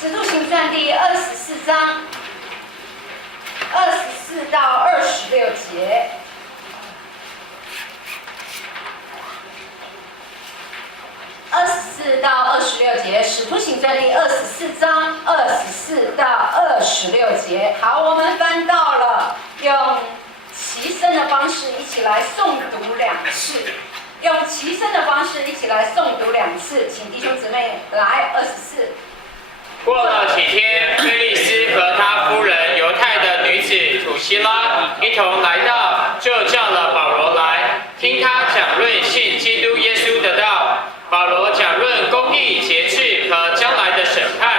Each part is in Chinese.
使徒行传第24章24到26节。24到26节，使徒行传第24章24到26节。好，我们翻到了，用齐声的方式一起来诵读2次。用齐声的方式一起来诵读2次，请弟兄姊妹来24。过了几天，菲利斯和他夫人犹太的女子土希拉一同来到，就叫了保罗来，听他讲论信基督耶稣的道。保罗讲论公义、节制和将来的审判。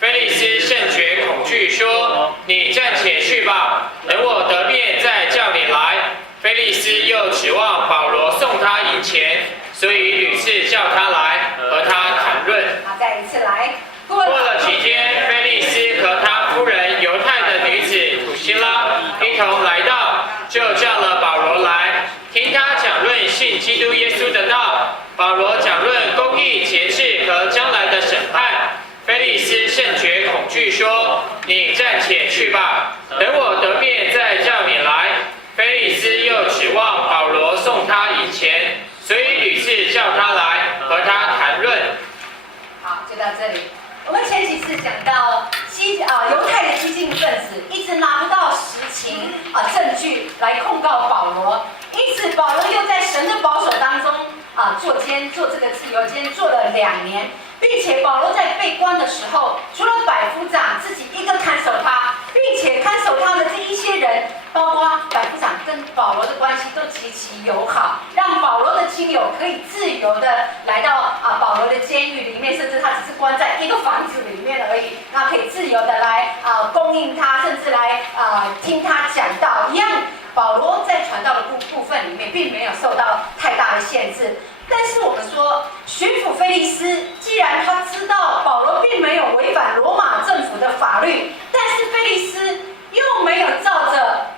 菲利斯甚觉恐惧，说：“你暂且去吧，等我得便再叫你来。”菲利斯又指望保罗送他银钱，所以屡次叫他来和他谈论。好，再一次来。过了几天，菲利斯和他夫人犹太的女子土希拉一同来到，就叫了保罗来，听他讲论信基督耶稣的道。保罗讲论公义、节制和将来的审判。菲利斯甚觉恐惧，说：“你暂且去吧，等我得便再叫你来。”菲利斯又指望保罗送他银钱，所以屡次叫他来和他谈论。好，就到这里。我们前几次讲到犹太的激进分子一直拿不到实情证据来控告保罗，因此保罗又在神的保守当中做这个自由监做了2年，并且保罗在被关的时候，除了百夫长自己一个看守他，并且看守他的这一些人，包括百夫长跟保罗的关系都极其友好，让保罗的亲友可以自由的来到保罗的监狱里面，甚至他只是关在一个房子里面而已，那可以自由的来供应他，甚至来听他讲道一样。保罗在传道的部分里面并没有受到太大的限制，但是我们说巡抚菲利斯既然他知道保罗并没有违反罗马政府的法律，但是菲利斯又没有照着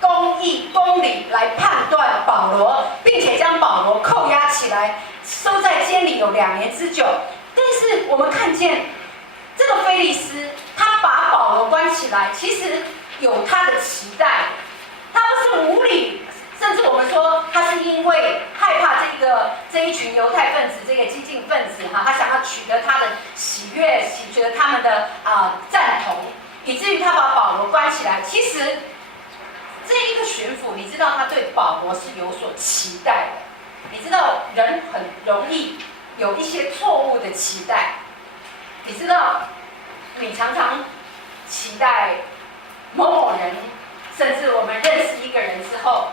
公义公理来判断保罗，并且将保罗扣押起来，收在监里有2年之久。但是我们看见这个菲利斯，他把保罗关起来，其实有他的期待，他不是无理，甚至我们说他是因为害怕这一群犹太分子，这个激进分子他想要取得他的喜悦，取得他们的赞同，以至于他把保罗关起来。其实这一个巡抚，你知道他对保罗是有所期待的。你知道人很容易有一些错误的期待。你知道，你常常期待某某人，甚至我们认识一个人之后，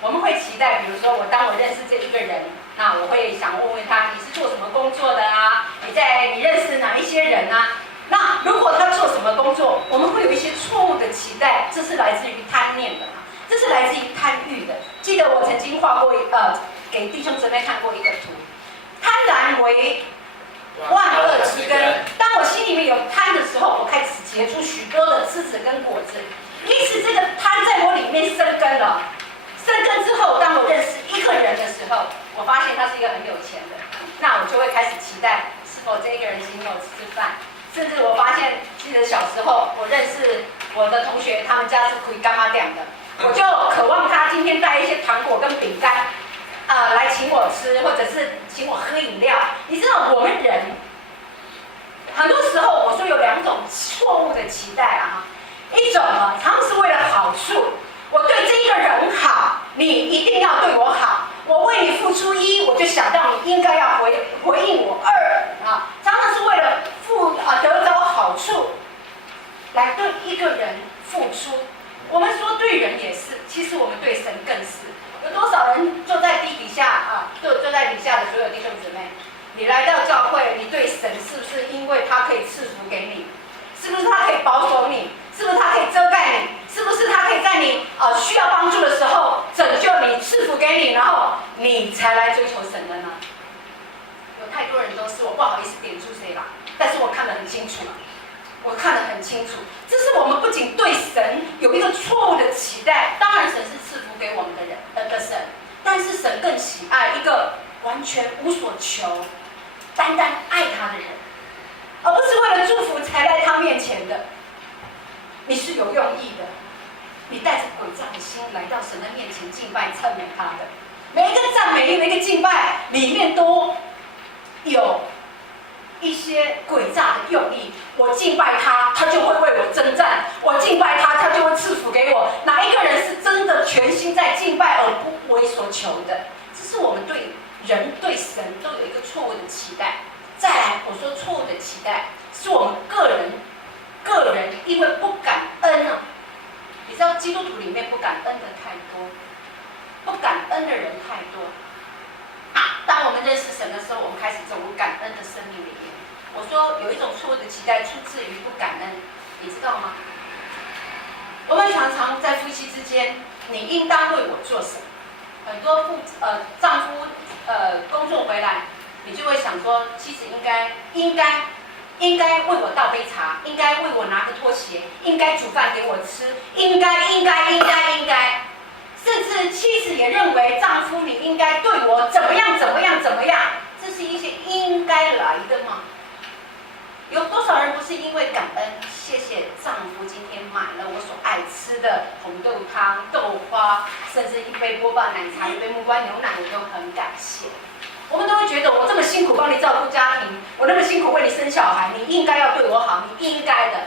我们会期待，比如说当我认识这一个人，那我会想问问他，你是做什么工作的啊？你认识哪一些人啊？那如果他做什么工作，我们会有一些错误的期待，这是来自于贪念的，这是来自于贪欲的。记得我曾经画过给弟兄姊妹看过一个图，贪婪为万恶之根。当我心里面有贪的时候，我开始结出许多的枝子跟果子，因此这个贪在我里面生根了。生根之后，当我认识一个人的时候，我发现他是一个很有钱的，那我就会开始期待是否这个人请我吃饭。甚至我发现，记得小时候我认识我的同学，他们家是开干妈店的，我就渴望他今天带一些糖果跟饼干来请我吃，或者是请我喝饮料。你知道我们人很多时候，我说有2种错误的期待一种常常是为了好处，我对这一个人好，你一定要对我好，我为你付出1，我就想到你应该要回应我2常常是为了得到好处来对一个人付出。我们说对人也是，其实我们对神更是。有多少人坐在底下坐在底下的所有弟兄姊妹，你来到教会，你对神是不是因为他可以赐福给你？是不是他可以保守你？是不是他可以遮盖你？是不是他可以在你需要帮助的时候拯救你、赐福给你，然后你才来追求神的呢？有太多人都是，我不好意思点出谁啦，但是我看得很清楚了，这是我们不仅对神有一个错误的期待，当然神是赐福给我们的神，但是神更喜爱一个完全无所求、单单爱他的人，而不是为了祝抬在他面前的，你是有用意的，你带着诡诈的心来到神的面前敬拜赞美他的。每一个赞美，每一个敬拜里面都有一些诡诈的用意。我敬拜他，他就会为我征战；我敬拜他，他就会赐福给我。哪一个人是真的全心在敬拜而不为所求的？这是我们对人对神都有一个错误的期待。再来，我说错误的期待是我们个人因为不感恩啊。你知道基督徒里面不感恩的太多，不感恩的人太多。当我们认识神的时候，我们开始走入感恩的生命里面。我说有一种错误的期待出自于不感恩，你知道吗？我们常常在夫妻之间，你应当为我做什么？很多丈夫工作回来，你就会想说，妻子应该为我倒杯茶，应该为我拿个拖鞋，应该煮饭给我吃，应该，甚至妻子也认为丈夫你应该对我怎么样，这是一些应该来的吗？有多少人不是因为感恩，谢谢丈夫今天买了我所爱吃的红豆汤、豆花，甚至一杯波霸奶茶、一杯木瓜牛奶，我都很感谢。我们都会觉得我这么辛苦帮你照顾家庭，我那么辛苦为你生小孩，你应该要对我好，你应该的。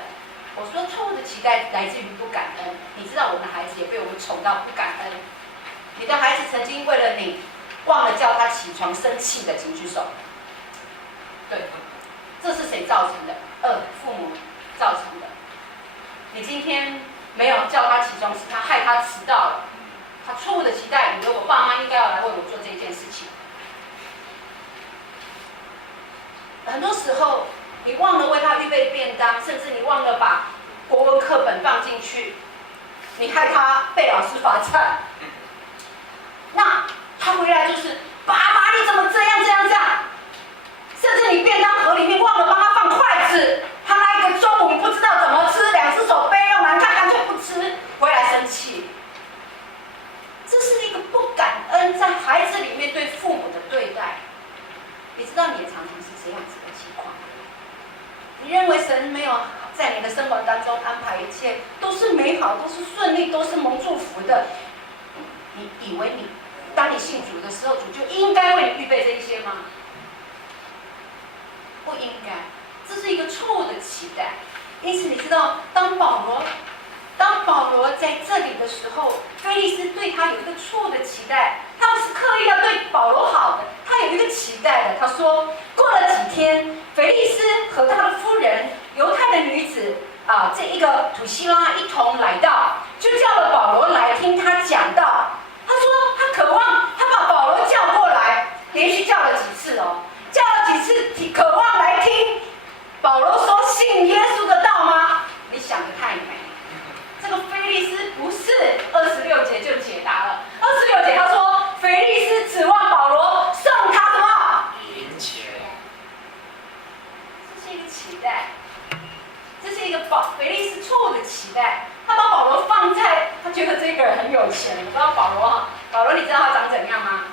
我说错误的期待来自于不感恩。你知道我们的孩子也被我们宠到不感恩。你的孩子曾经为了你忘了叫他起床生气的，请举手。对，这是谁造成的？父母造成的。你今天没有叫他起床，是他害他迟到了。他错误的期待，以为我爸妈应该要来为我做这件事情。很多时候，你忘了为他预备便当，甚至你忘了把国文课本放进去，你害他被老师罚站。那他回来就是爸爸，你怎么这样？甚至你便当盒里面忘了帮他放筷子，他那一个中午你不知道怎么吃，2只手背又难看，干脆不吃，回来生气。这是一个不感恩在孩子里面对父母的对待。你知道你也常常是这样子的情况。你认为神没有在你的生活当中安排一切都是美好，都是顺利，都是蒙祝福的。你以为当你信主的时候，主就应该为你预备这一些吗？不应该，这是一个错误的期待。因此，你知道，当保罗在这里的时候，菲利斯对他有一个错误的期待。他不是刻意要对保罗好的，他有一个期待的。他说，过了几天，菲利斯和他的夫人犹太的女子这一个土西拉一同来到，就叫了保罗来听他讲道。他说他渴望，他把保罗叫过来，连续叫了几次叫了几次，渴望来听保罗说信耶稣的道吗？你想得太美。这个菲利斯不是26节就解答了。26节他说，菲利斯指望保罗送他什么？银钱。这是一个期待，这是一个菲利斯错误的期待。他把保罗放在，他觉得这个人很有钱。你知道保罗，你知道他长怎样吗？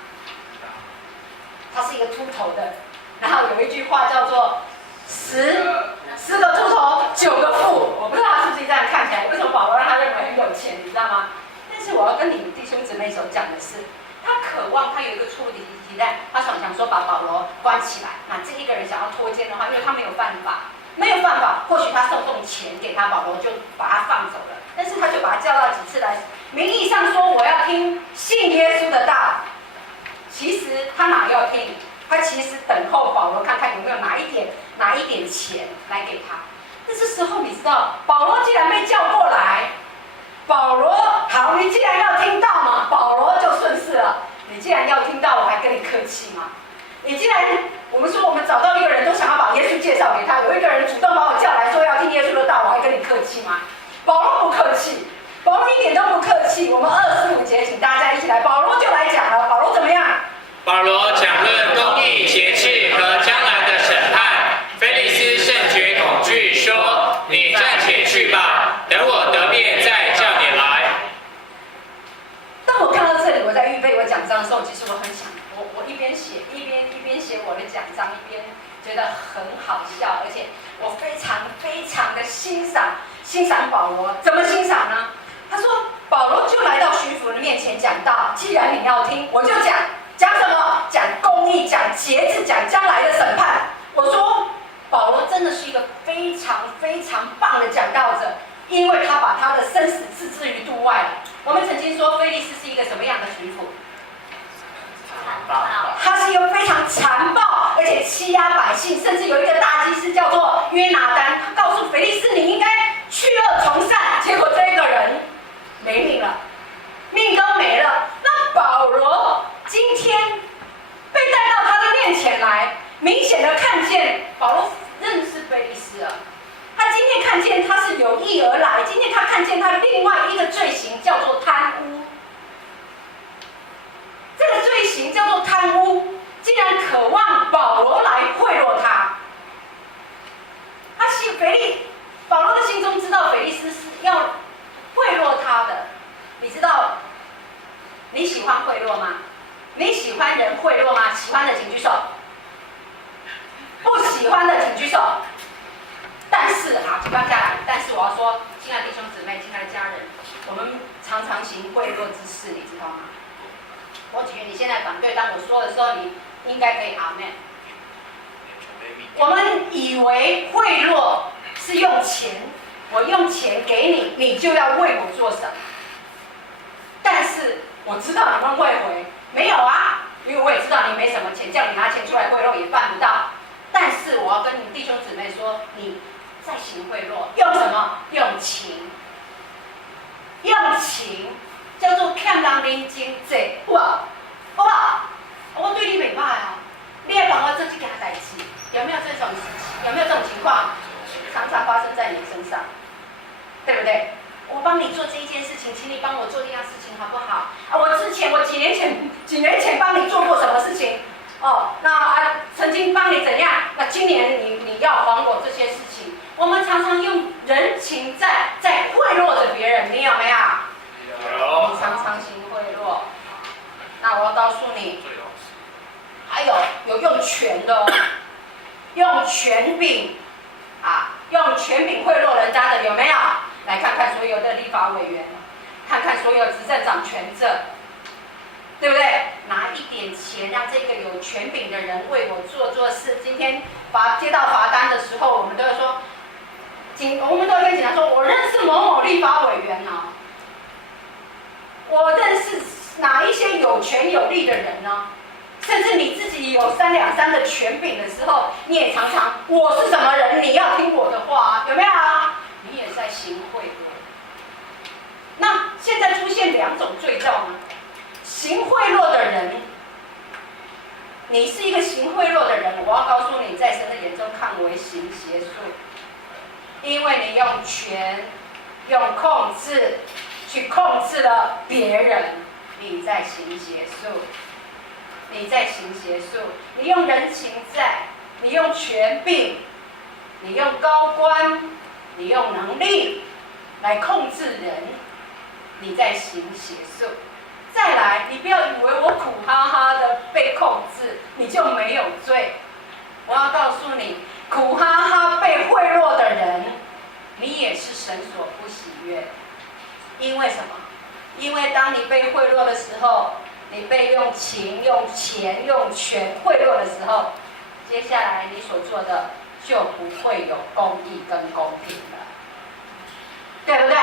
他是一个秃头的。然后有一句话叫做10个秃头9个富。我不知道他是不是这样看起来，为什么保罗让他认为很有钱，你知道吗？但是我要跟你们弟兄姊妹所讲的是，他渴望，他有一个错误的期待，他想说把保罗关起来。那这一个人想要脱奸的话，因为他没有犯法，或许他送钱给他，保罗就把他放走了。但是他就把他叫到几次来，名义上说我要听信耶稣的道，其实他哪要听？他其实等候保罗看看有没有拿一点钱来给他。那这时候你知道，保罗既然被叫过来，保罗好，你既然要听到嘛，保罗就顺势了。你既然要听到，我还跟你客气吗？你既然我们说我们找到一个人都想要把耶稣介绍给他，有一个人主动把我叫来说要听耶稣的道，我还跟你客气吗？保罗不客气，保罗一点都不客气。我们25节，请大家一起来，保罗就来讲了。保罗怎么样？保罗讲论公义、节制和将来的审判。菲利斯甚觉恐惧，说：“你暂且去吧，等我得便再叫你来。”当我看到这里，我在预备我讲章的时候，其实我很想，我一边写一边写我的讲章，一边觉得很好笑，而且我非常欣赏保罗。怎么欣赏呢？他说保罗就来到巡抚的面前讲道，既然你要听，我就讲什么？讲公义，讲节制，讲将来的审判。我说保罗真的是一个非常非常棒的讲道者，因为他把他的生死置之于度外了。我们曾经说菲利斯是一个什么样的巡抚？他是一个非常残暴，而且欺压百姓，甚至有一个大祭司叫做约拿单，他告诉腓力斯你应该去恶从善，结果这个人没命了，命都没了。那保罗今天被带到他的面前来，明显的看见保罗认识腓力斯了。他今天看见他是有意而来，今天他看见他另外一个罪行叫做贪污。这个罪行叫做贪污，竟然渴望保罗来贿赂他。保罗的心中知道腓力斯是要贿赂他的。你知道你喜欢贿赂吗？你喜欢人贿赂吗？喜欢的请举手。不喜欢的请举手。但是请放下来。但是我要说，亲爱的弟兄姊妹，亲爱的家人，我们常常行贿赂之事，你知道吗？我举你现在反对，当我说的时候，你应该可以阿们。我们以为贿赂是用钱，我用钱给你，你就要为我做什么？但是我知道你们会回，没有啊，因为我也知道你没什么钱，叫你拿钱出来贿赂也办不到。但是我要跟你弟兄姊妹说，你在行贿赂，用什么？用情，用情。叫做欠人人情债，有啊，好不好？我对你袂歹啊，你来帮我做这件代志，有没有这种事情？有没有这种情况？常常发生在你身上，对不对？我帮你做这一件事情，请你帮我做这样事情，好不好？我几年前帮你做过什么事情？曾经帮你怎样？那今年你要还我这些事情。我们常常用人情债在贿赂着别人，你有没有？你常常行贿赂，那我要告诉你，还有用权的，用权柄用权柄贿赂人家的有没有？来看看所有的立法委员，看看所有执政掌权者，对不对？拿一点钱让这个有权柄的人为我做事。今天接到罚单的时候，我们都会说，我们都会跟警察说，我认识某某立法委员啊。我认识哪一些有权有力的人呢？甚至你自己有3两3的权柄的时候，你也常常我是什么人，你要听我的话，有没有啊？你也在行贿赂。那现在出现2种罪状呢？行贿赂的人，你是一个行贿赂的人，我要告诉你，在神的眼中看为行邪术，因为你用权、用控制。去控制了别人，你在行邪术，你在行邪术，你用人情债，你用权柄，你用高官，你用能力来控制人，你在行邪术。再来，你不要以为我苦哈哈的被控制，你就没有罪。我要告诉你，苦哈哈被贿赂的人，你也是神所不喜悦。因为什么？因为当你被贿赂的时候，你被用情、用钱、用权贿赂的时候，接下来你所做的就不会有公义跟公平了，对不对？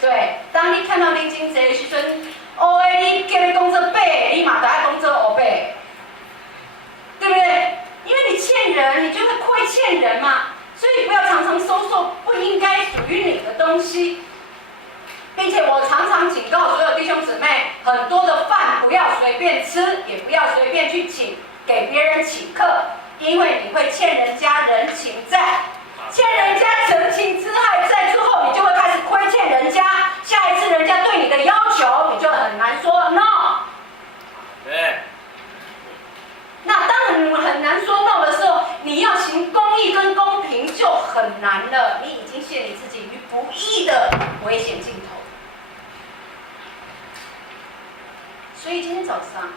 对，当你看到人情债的时阵，你叫你讲做白，你嘛就要讲做黑白，对不对？因为你欠人，你就会亏欠人嘛，所以不要常常收受不应该属于你的东西。并且我常常警告所有弟兄姊妹，很多的饭不要随便吃，也不要随便去给别人请客，因为你会欠人家人情债，欠人家人情之害债之后，你就会开始亏欠人家，下一次人家对你的要求，你就很难说 no。对。那当你很难说 no 的时候，你要行公义跟公平就很难了，你已经陷你自己于不义的危险尽头。所以今天早上，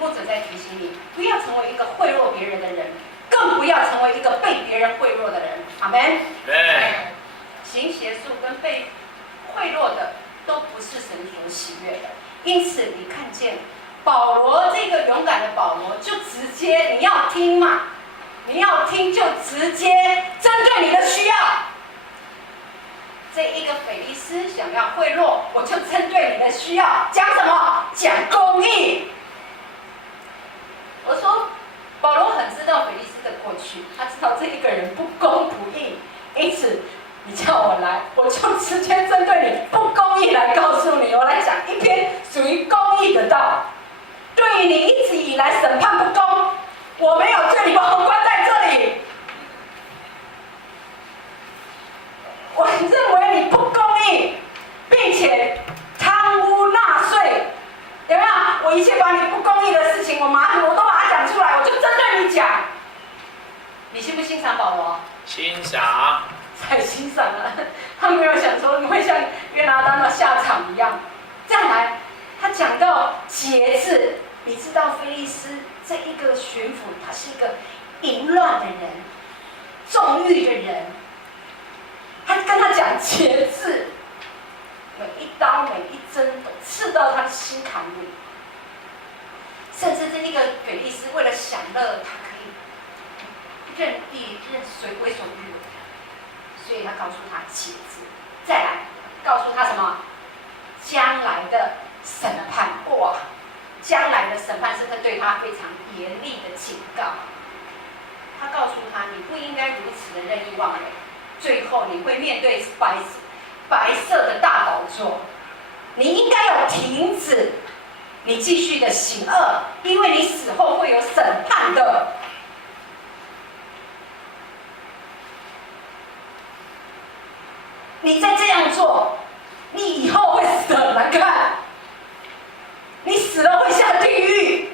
牧者在提醒你，不要成为一个贿赂别人的人，更不要成为一个被别人贿赂的人。阿们。行邪术跟被贿赂的，都不是神所喜悦的。因此，你看见保罗这个勇敢的保罗，就直接你要听嘛，你要听就直接针对你的需要。这一个腓利斯想要贿赂，我就针对你的需要，讲什么？讲公义。我说，保罗很知道腓利斯的过去，他知道这一个人不公不义，因此你叫我来，我就直接针对你不公义来告诉你，我来讲一篇属于公义的道。对于你一直以来审判不公，我没有对你把我关在这里。我认为你不公义，并且贪污纳税，有没有？我一切把你不公义的事情，我都把它讲出来，我就针对你讲。你欣不欣赏保罗？欣赏。太欣赏了，他没有想说你会像约拿单的下场一样。再来，他讲到节制，你知道菲利斯这一个巡抚，他是一个淫乱的人，纵欲的人。他跟他讲节制，每一刀每一针都刺到他的心坎里。甚至这一个腓利斯为了享乐，他可以任意为所欲为。所以他告诉他节制，再来告诉他什么？将来的审判，哇！将来的审判是他对他非常严厉的警告。他告诉他，你不应该如此的任意妄为，最后你会面对白色的大宝座。你应该要停止你继续的行恶，因为你死后会有审判的。你再这样做，你以后会死得很难看。你死了会下地狱，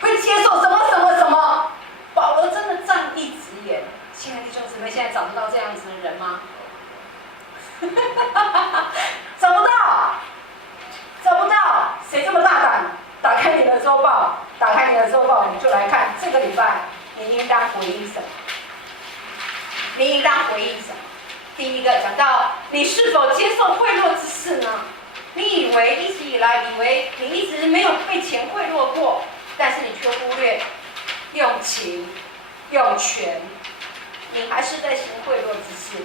会接受什么什么什么。保罗真的仗义直言，亲爱的弟兄姊妹，现在找得到这样子的人吗？找不到，找不到。谁这么大胆？打开你的周报，打开你的周报，你就来看这个礼拜你应当回应什么？你应当回应什么？第一个讲到你是否接受贿赂之事呢？你一直以来以为你一直没有被钱贿赂过，但是你却忽略用情用权，你还是在行贿赂之事。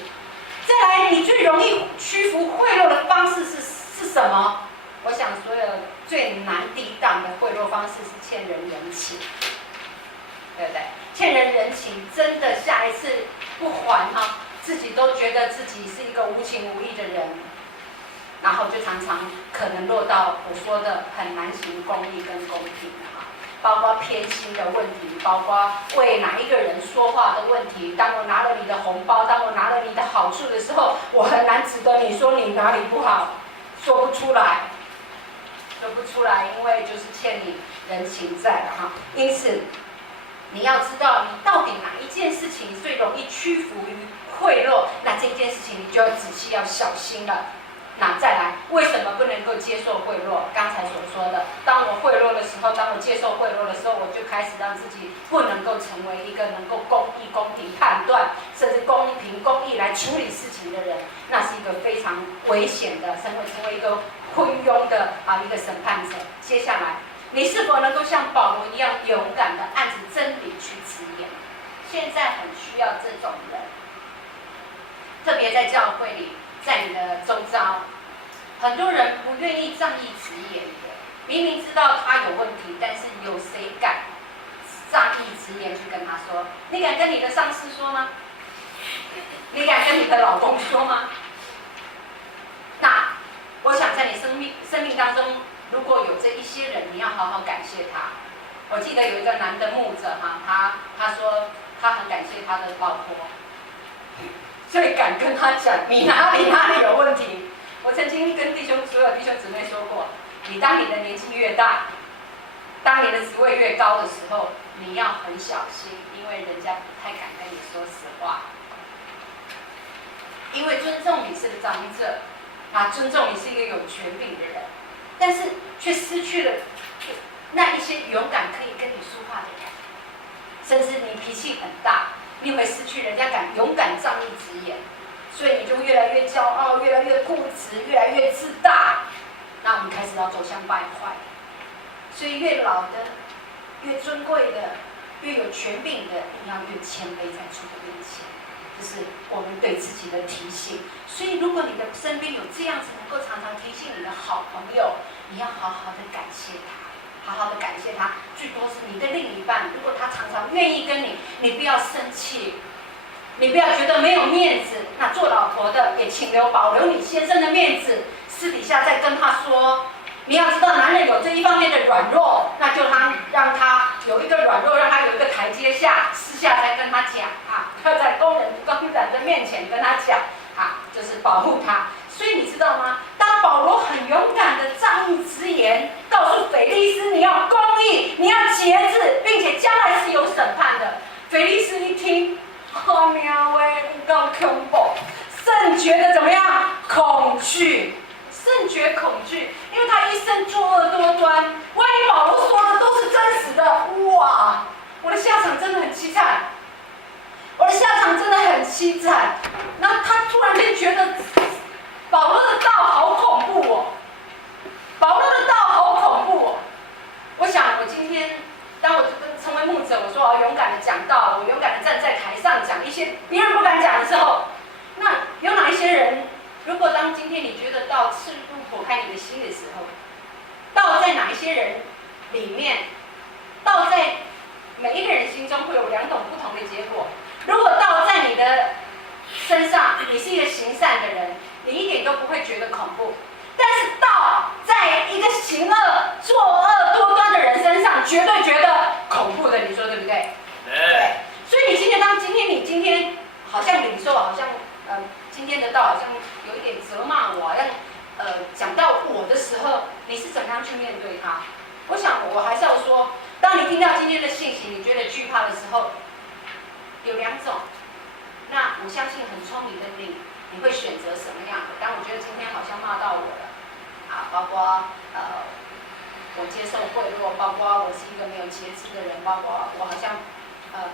再来，你最容易屈服贿赂的方式是什么？我想所有最难抵挡的贿赂方式是欠人人情，对不对？欠人人情真的下一次不还哈，自己都觉得自己是一个无情无义的人，然后就常常可能落到我说的很难行公义跟公平的哈，包括偏心的问题，包括为哪一个人说话的问题。当我拿了你的红包，当我拿了你的好处的时候，我很难指责你说你哪里不好，说不出来，因为就是欠你人情债了哈。因此，你要知道你到底哪一件事情最容易屈服于贿赂，那这件事情你就要仔细要小心了。那再来，为什么不能够接受贿赂？刚才所说的，当我贿赂的时候，当我接受贿赂的时候，我就开始让自己不能够成为一个能够公义、公平判断，甚至公平、公义来处理事情的人，那是一个非常危险的，成为一个昏庸的一个审判者。接下来，你是否能够像保罗一样勇敢的按着真理去直言？现在很需要这种人，特别在教会里。在你的周遭，很多人不愿意仗义直言的，明明知道他有问题，但是有谁敢仗义直言去跟他说？你敢跟你的上司说吗？你敢跟你的老公说吗？那我想在你生命当中，如果有这一些人，你要好好感谢他。我记得有一个男的牧者哈，他说他很感谢他的老婆。所以敢跟他讲你哪里有问题。我曾经跟所有弟兄姊妹说过，当你的年纪越大，当你的职位越高的时候，你要很小心，因为人家不太敢跟你说实话，因为尊重你是个长者，尊重你是一个有权柄的人，但是却失去了那一些勇敢可以跟你说话的人，甚至你脾气很大。你会失去人家勇敢仗义直言，所以你就就越来越骄傲，越来越固执，越来越自大。那我们开始要走向败坏。所以越老的、越尊贵的、越有权柄的，你要越谦卑在主的面前。这是我们对自己的提醒。所以，如果你的身边有这样子能够常常提醒你的好朋友，你要好好的感谢他，好好的感谢他。最多是你的另一半，如果他常常愿意跟你，你不要生气，你不要觉得没有面子。那做老婆的也请保留你先生的面子，私底下再跟他说。你要知道，男人有这一方面的软弱，那就让他有一个软弱，让他有一个台阶下，私下再跟他讲啊，不要在公然的面前跟他讲啊，就是保护他。所以你知道吗？当保罗很勇敢的仗义直言，告诉腓利斯你要公义，你要节制，并且将来是有审判的。腓利斯一听，好喵喂，你够恐怖，甚觉得怎么样？恐惧。甚觉恐惧，因为他一生作恶多端。万一保罗说的都是真实的，哇，我的下场真的很凄惨，我的下场真的很凄惨。那他突然间觉得保罗的道好恐怖哦，保罗的道好恐怖哦。我想，我今天当我成为牧者，我说我要勇敢的讲道，我勇敢的站在台上讲一些别人不敢讲的时候，那有哪一些人？如果当今天你觉得道刺入剖开你的心的时候，道在哪一些人里面，道在每一个人心中会有两种不同的结果。如果道在你的身上，你是一个行善的人，你一点都不会觉得恐怖。但是道在一个行恶、作恶多端的人身上，绝对觉得恐怖的。你说对不对？对。所以你今天好像领受，好像今天的道好像有一点责骂我，好像讲到我的时候，你是怎么样去面对他？我想我还是要说，当你听到今天的信息，你觉得惧怕的时候，有两种。那我相信很聪明的你会选择什么样的？但我觉得今天好像骂到我了啊，包括我接受贿赂，包括我是一个没有节制的人，包括我好像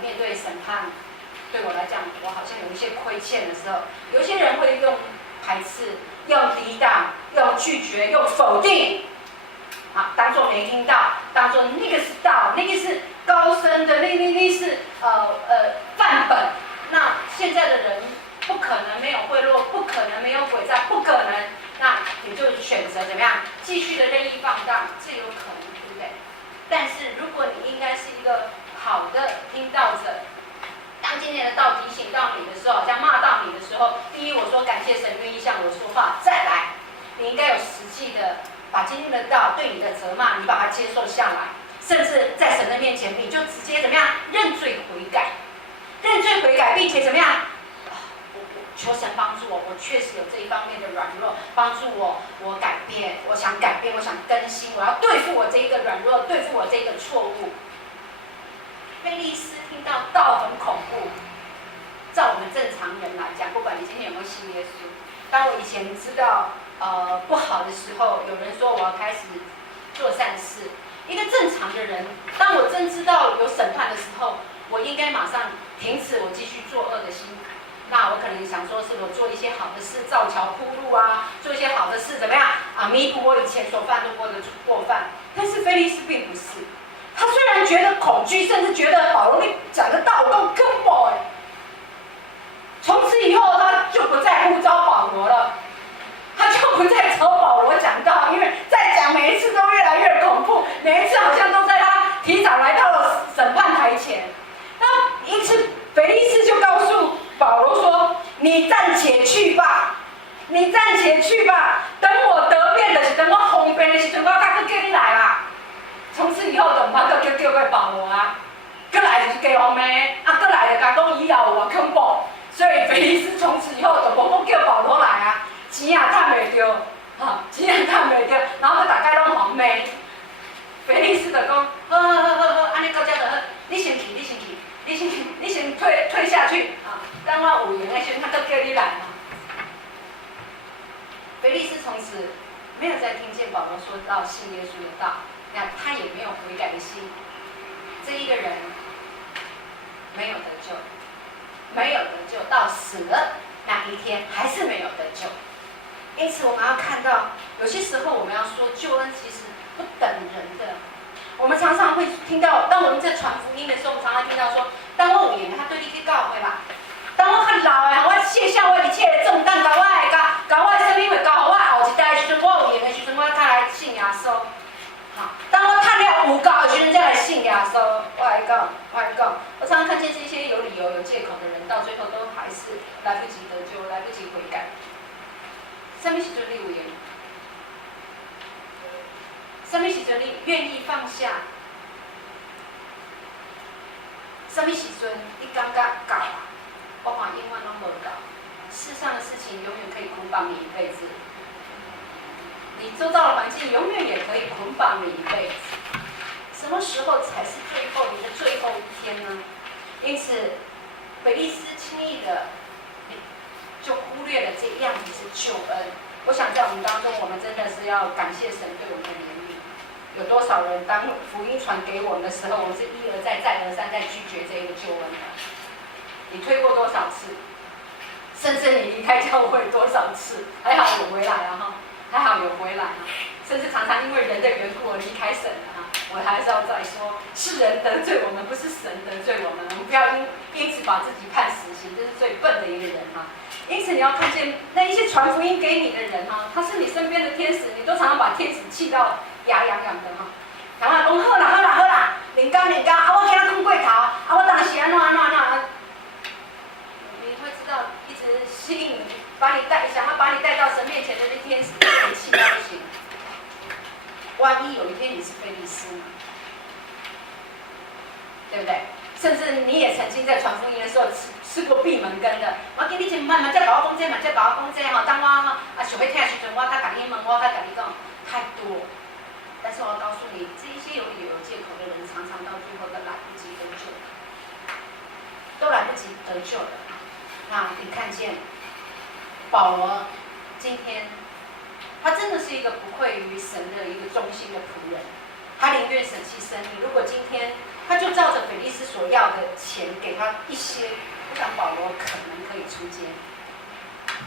面对审判。对我来讲，我好像有一些亏欠的时候，有些人会用排斥、用抵挡、用拒绝、用否定，啊，当作没听到，当作那个是道，那个是高深的，那是范本。那现在的人不可能没有贿赂，不可能没有诡诈，不可能。那你就选择怎么样，继续的任意放荡，这有可能，对不对？但是如果你应该是一个好的听道者。当今天的道提醒到你的时候，好像骂到你的时候，第一，我说感谢神愿意向我说话，再来，你应该有实际的把今天的道对你的责骂，你把它接受下来，甚至在神的面前，你就直接怎么样认罪悔改，认罪悔改，并且怎么样，求神帮助我，我确实有这一方面的软弱，帮助我改变，我想改变，我想更新，我要对付我这一个软弱，对付我这一个错误。菲利斯听到道很恐怖，照我们正常人来讲，不管你今天有没有信耶稣，当我以前知道不好的时候，有人说我要开始做善事，一个正常的人，当我真知道有审判的时候，我应该马上停止我继续作恶的心。那我可能想说，是我做一些好的事，造桥铺路啊，做一些好的事，怎么样啊，弥补我以前所犯过的过犯。但是菲利斯并不是。他虽然觉得恐惧，甚至觉得保罗你讲的道够根本，从此以后他就不再呼召保罗了，他就不再找保罗讲道，因为再讲每一次都越来越恐怖，每一次好像都在他提早来到了审判台前。那一次腓利斯就告诉保罗说：“你暂且去吧，你暂且去吧，等我得便的是等我红便的时阵，我才去叫你来啦。”从此以后就唔捌再叫过保罗啊，过来就是加红的，啊过来就甲讲以后有恐怖，所以腓利斯从此以后就无叫保罗来啊，钱也赚袂到，钱也赚袂到，然后佮大家拢红骂，腓利斯就讲，好，安尼到这就好，你先去，你先退下去啊，等我有闲的时阵，他再叫你来嘛。腓利斯从此没有再听见保罗说到信耶稣的道。那他也没有悔改的心，这一个人没有得救，到死了那一天还是没有因此我们要看到，有些时候我们要说救恩其实不等人的。我们常常会听到，当我们在传福音的时候，我们常常听到说，当我有缘，他对你去教会啦。当我较老的，我卸下我一切的重担，甲我的生命会交互我后一代的时阵，我有缘的时阵，我才来信耶稣。好，当我赚了有够的时阵，才来信耶稣。我来讲，我常常看见这些有理由、有借口的人，到最后都还是来不及得救，来不及悔改。什么时阵你有缘？什么时阵你愿意放下？什么时阵你感觉够啊？我看永远拢无够。世上的事情永远可以捆绑你一辈子，你周遭的环境永远也可以捆绑你一辈子。什么时候才是你的最后一天呢？因此，腓利斯轻易的就忽略了这样子是救恩。我想在我们当中，我们真的是要感谢神对我们的怜悯。有多少人当福音传给我们的时候，我们是一而再、再而三在拒绝这一个救恩的？你推过多少次？甚至你离开教会多少次？还好有回来啊哈，还好有回来啊。甚至常常因为人的缘故而离开神了哈。我还是要再说，是人得罪我们，不是神得罪我们。我们不要因此把自己判死刑，这是最笨的一个人哈。因此你要看见那一些传福音给你的人哈，他是你身边的天使，你都常常把天使气到牙痒痒的哈。常常讲好啦，连刚，啊我今仔困过头，啊我当时安怎，你会知道一直吸引你，想要把你带到神面前的那天使，你气到不行。万一有一天你是腓利斯呢？对不对？甚至你也曾经在传福音的时候吃过闭门羹的。我今日真慢，再甲我讲这，再甲我讲这吼。当我想要听的时阵，我才甲你问，我才甲你讲，太多。但是我要告诉你，这一些有理由、有借口的人，常常到最后都来不及得救，都来不及得救的。那你看见保罗今天，他真的是一个不愧于神的一个忠心的仆人，他宁愿舍弃生命。如果今天他就照着腓利斯所要的钱给他一些，我想保罗可能可以出监，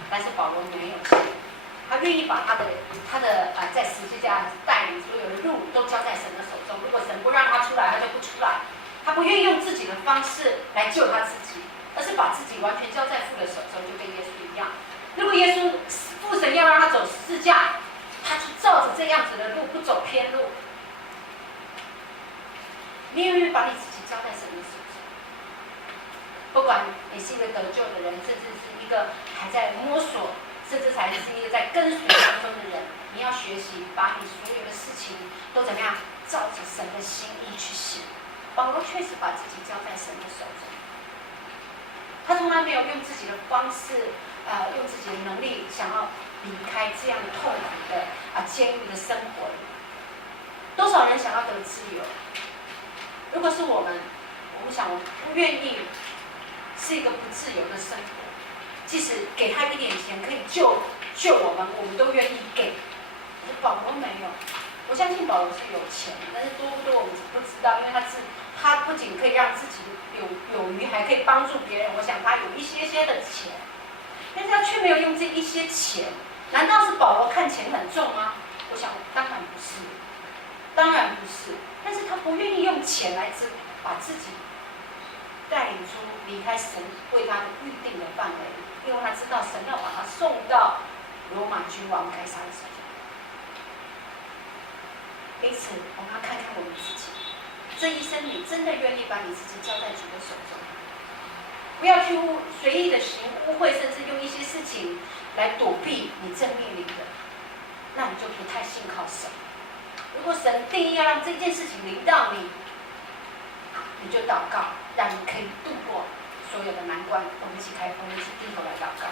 但是保罗没有钱，他愿意把他的在十字架带领所有的路都交在神的手中。如果神不让他出来，他就不出来。他不愿意用自己的方式来救他自己，而是把自己完全交在父的手中，就跟耶稣一样。如果耶稣父神要让他走十字架，他就照着这样子的路，不走偏路。你愿意把你自己交在神的手中？不管你是一个得救的人，甚至是一个还在摸索，甚至才是一个在跟随当中的人，你要学习把你所有的事情都怎么样，照着神的心意去行。保罗确实把自己交在神的手中，他从来没有用自己的方式，用自己的能力想要离开这样的痛苦的监狱的生活里。多少人想要得自由？如果是我们想我们不愿意是一个不自由的生活，即使给他一点钱可以救我们，我们都愿意给。可是保罗没有，我相信保罗是有钱，但是多不多我们不知道，因为他不仅可以让自己有余，还可以帮助别人。我想他有一些的钱，但是他却没有用这一些钱。难道是保罗看钱很重吗？我想当然不是，当然不是。但是他不愿意用钱来把自己带领出离开神为他的预定的范围，因为他知道神要把他送到罗马君王该撒的手中。因此，我们要看看我们自己，这一生你真的愿意把你自己交在主的手中，不要去随意的行污秽，甚至用一些事情来躲避你正面临的，那你就不太信靠神。如果神定义要让这件事情临到你，你就祷告，让你可以度过所有的难关。我们一起低头来祷告。